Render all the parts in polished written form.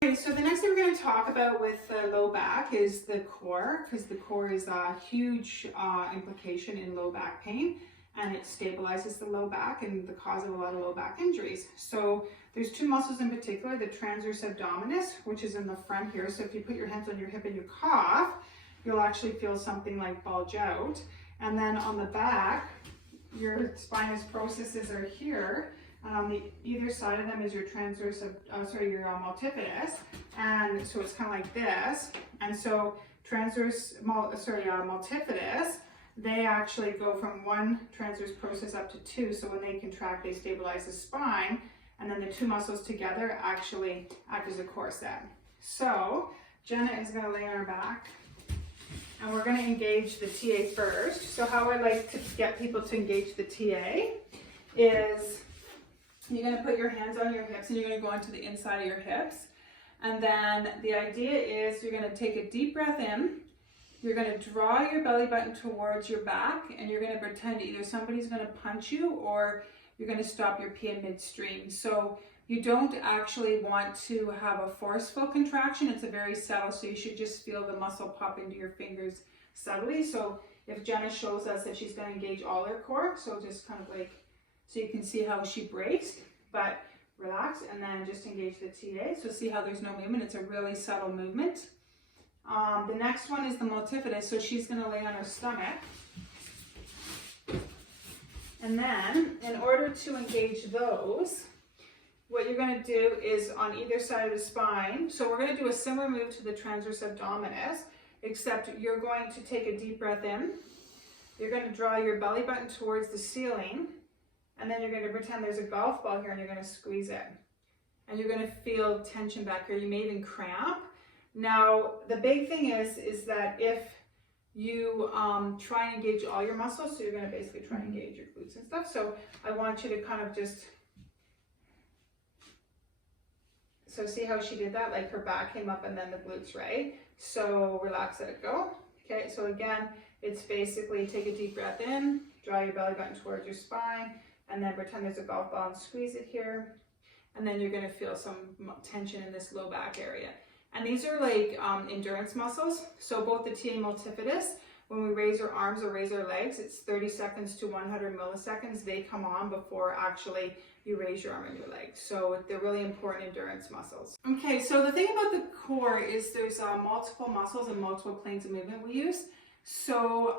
Okay, so the next thing we're going to talk about with the low back is the core, because the core is a huge implication in low back pain, and it stabilizes the low back and the cause of a lot of low back injuries. So there's two muscles in particular, the transverse abdominus, which is in the front here. So if you put your hands on your hip and you cough, you'll actually feel something like bulge out. And then on the back, your spinous processes are here. And on the either side of them is your transverse, your multifidus, and so it's kind of like this. And so multifidus, they actually go from one transverse process up to two. So when they contract, they stabilize the spine, and then the two muscles together actually act as a core set. So Jenna is going to lay on her back, and we're going to engage the TA first. So how I like to get people to engage the TA is, you're going to put your hands on your hips and you're going to go into the inside of your hips. And then the idea is you're going to take a deep breath in. You're going to draw your belly button towards your back, and you're going to pretend either somebody's going to punch you or you're going to stop your pee in midstream. So you don't actually want to have a forceful contraction. It's a very subtle, so you should just feel the muscle pop into your fingers subtly. So if Jenna shows us that she's going to engage all her core, so just kind of like, so you can see how she breaks, but relax, and then just engage the TA. So see how there's no movement. It's a really subtle movement. The next one is the multifidus. So she's going to lay on her stomach. And then in order to engage those, what you're going to do is on either side of the spine. So we're going to do a similar move to the transverse abdominis, except you're going to take a deep breath in. You're going to draw your belly button towards the ceiling. And then you're going to pretend there's a golf ball here and you're going to squeeze it. And you're going to feel tension back here. You may even cramp. Now, the big thing is that if you try and engage all your muscles, so you're going to basically try and engage your glutes and stuff. So I want you to kind of just, so see how she did that? Like her back came up and then the glutes, right? So relax, let it go. Okay, so again, it's basically take a deep breath in, draw your belly button towards your spine, and then pretend there's a golf ball and squeeze it here. And then you're going to feel some tension in this low back area. And these are like endurance muscles. So both the TA multifidus, when we raise our arms or raise our legs, it's 30 seconds to 100 milliseconds. They come on before actually you raise your arm and your leg. So they're really important endurance muscles. Okay, so the thing about the core is there's multiple muscles and multiple planes of movement we use. So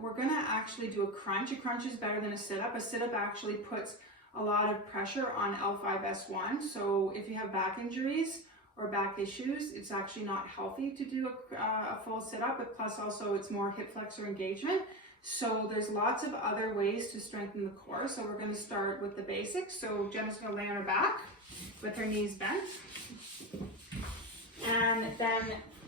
we're going to actually do a crunch. A crunch is better than a sit-up. A sit-up actually puts a lot of pressure on L5-S1. So if you have back injuries or back issues, it's actually not healthy to do a full sit-up, but plus also it's more hip flexor engagement. So there's lots of other ways to strengthen the core. So we're going to start with the basics. So Jenna's going to lay on her back with her knees bent. And then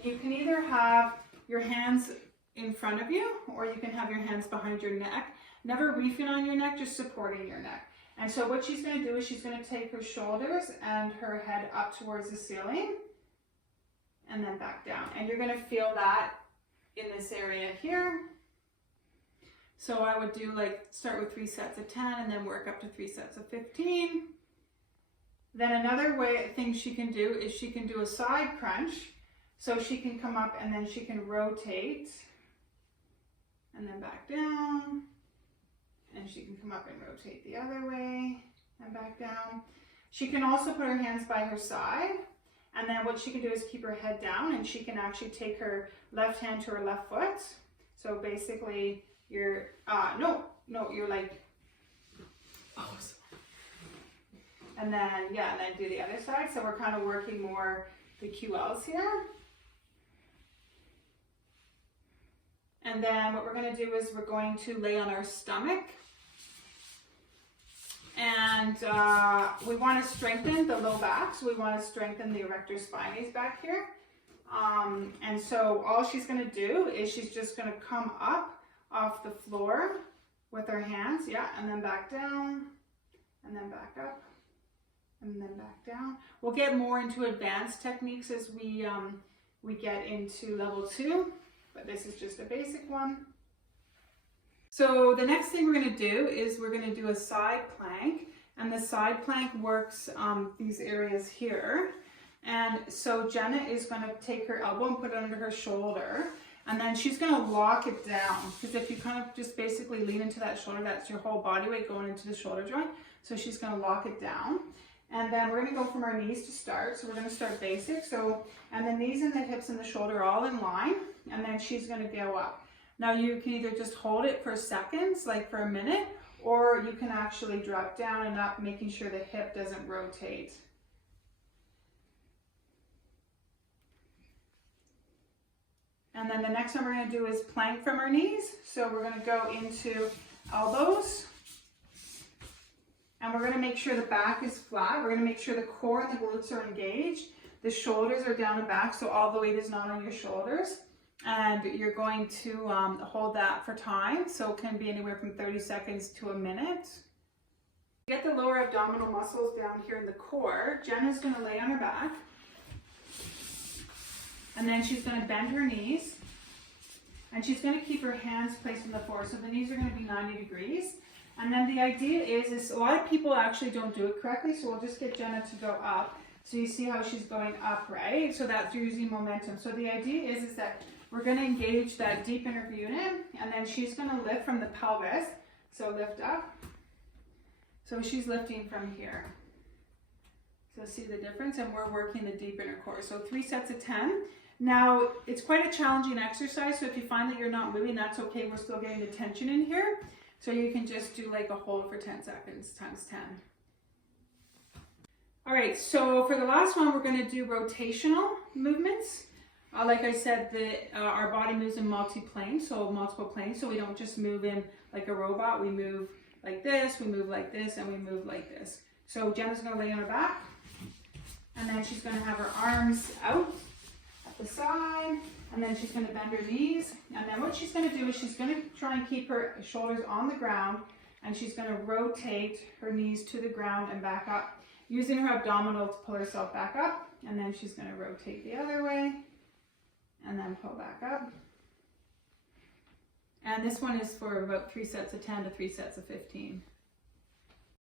you can either have your hands in front of you, or you can have your hands behind your neck. Never reefing on your neck, just supporting your neck. And so what she's going to do is she's going to take her shoulders and her head up towards the ceiling and then back down. And you're going to feel that in this area here. So I would do like, start with 3 sets of 10 and then work up to 3 sets of 15. Then another thing she can do is she can do a side crunch. So she can come up and then she can rotate and then back down. And she can come up and rotate the other way and back down. She can also put her hands by her side. And then what she can do is keep her head down, and she can actually take her left hand to her left foot. So basically you're, you're like, oh, and then, yeah, and then do the other side. So we're kind of working more the QLs here. And then what we're going to do is we're going to lay on our stomach. And we want to strengthen the low back. So we want to strengthen the erector spinae back here. And so all she's going to do is she's just going to come up off the floor with her hands. Yeah, and then back down, and then back up, and then back down. We'll get more into advanced techniques as we get into level 2. But this is just a basic one. So the next thing we're going to do is we're going to do a side plank, and the side plank works these areas here. And so Jenna is going to take her elbow and put it under her shoulder. And then she's going to lock it down. Because if you kind of just basically lean into that shoulder, that's your whole body weight going into the shoulder joint. So she's going to lock it down. And then we're going to go from our knees to start. So we're going to start basic. So, and the knees and the hips and the shoulder all in line. And then she's going to go up. Now you can either just hold it for seconds, like for a minute, or you can actually drop down and up, making sure the hip doesn't rotate. And then the next one we're going to do is plank from our knees. So we're going to go into elbows. And we're going to make sure the back is flat. We're going to make sure the core and the glutes are engaged. The shoulders are down and back, so all the weight is not on your shoulders. And you're going to hold that for time. So it can be anywhere from 30 seconds to a minute. Get the lower abdominal muscles down here in the core. Jenna's going to lay on her back. And then she's going to bend her knees. And she's going to keep her hands placed on the floor. So the knees are going to be 90 degrees. And then the idea is a lot of people actually don't do it correctly. So we'll just get Jenna to go up. So you see how she's going up, right? So that's using momentum. So the idea is that we're going to engage that deep inner unit. And then she's going to lift from the pelvis. So lift up. So she's lifting from here. So see the difference? And we're working the deep inner core. So 3 sets of 10. Now, it's quite a challenging exercise, so if you find that you're not moving, that's okay. We're still getting the tension in here. So you can just do like a hold for 10 seconds times 10. All right, so for the last one, we're going to do rotational movements. Like I said, our body moves in multi-plane, so multiple planes. So we don't just move in like a robot. We move like this, we move like this, and we move like this. So Jenna's going to lay on her back, and then she's going to have her arms out the side, and then she's going to bend her knees, and then what she's going to do is she's going to try and keep her shoulders on the ground, and she's going to rotate her knees to the ground and back up, using her abdominal to pull herself back up, and then she's going to rotate the other way, and then pull back up. And this one is for about 3 sets of 10 to 3 sets of 15.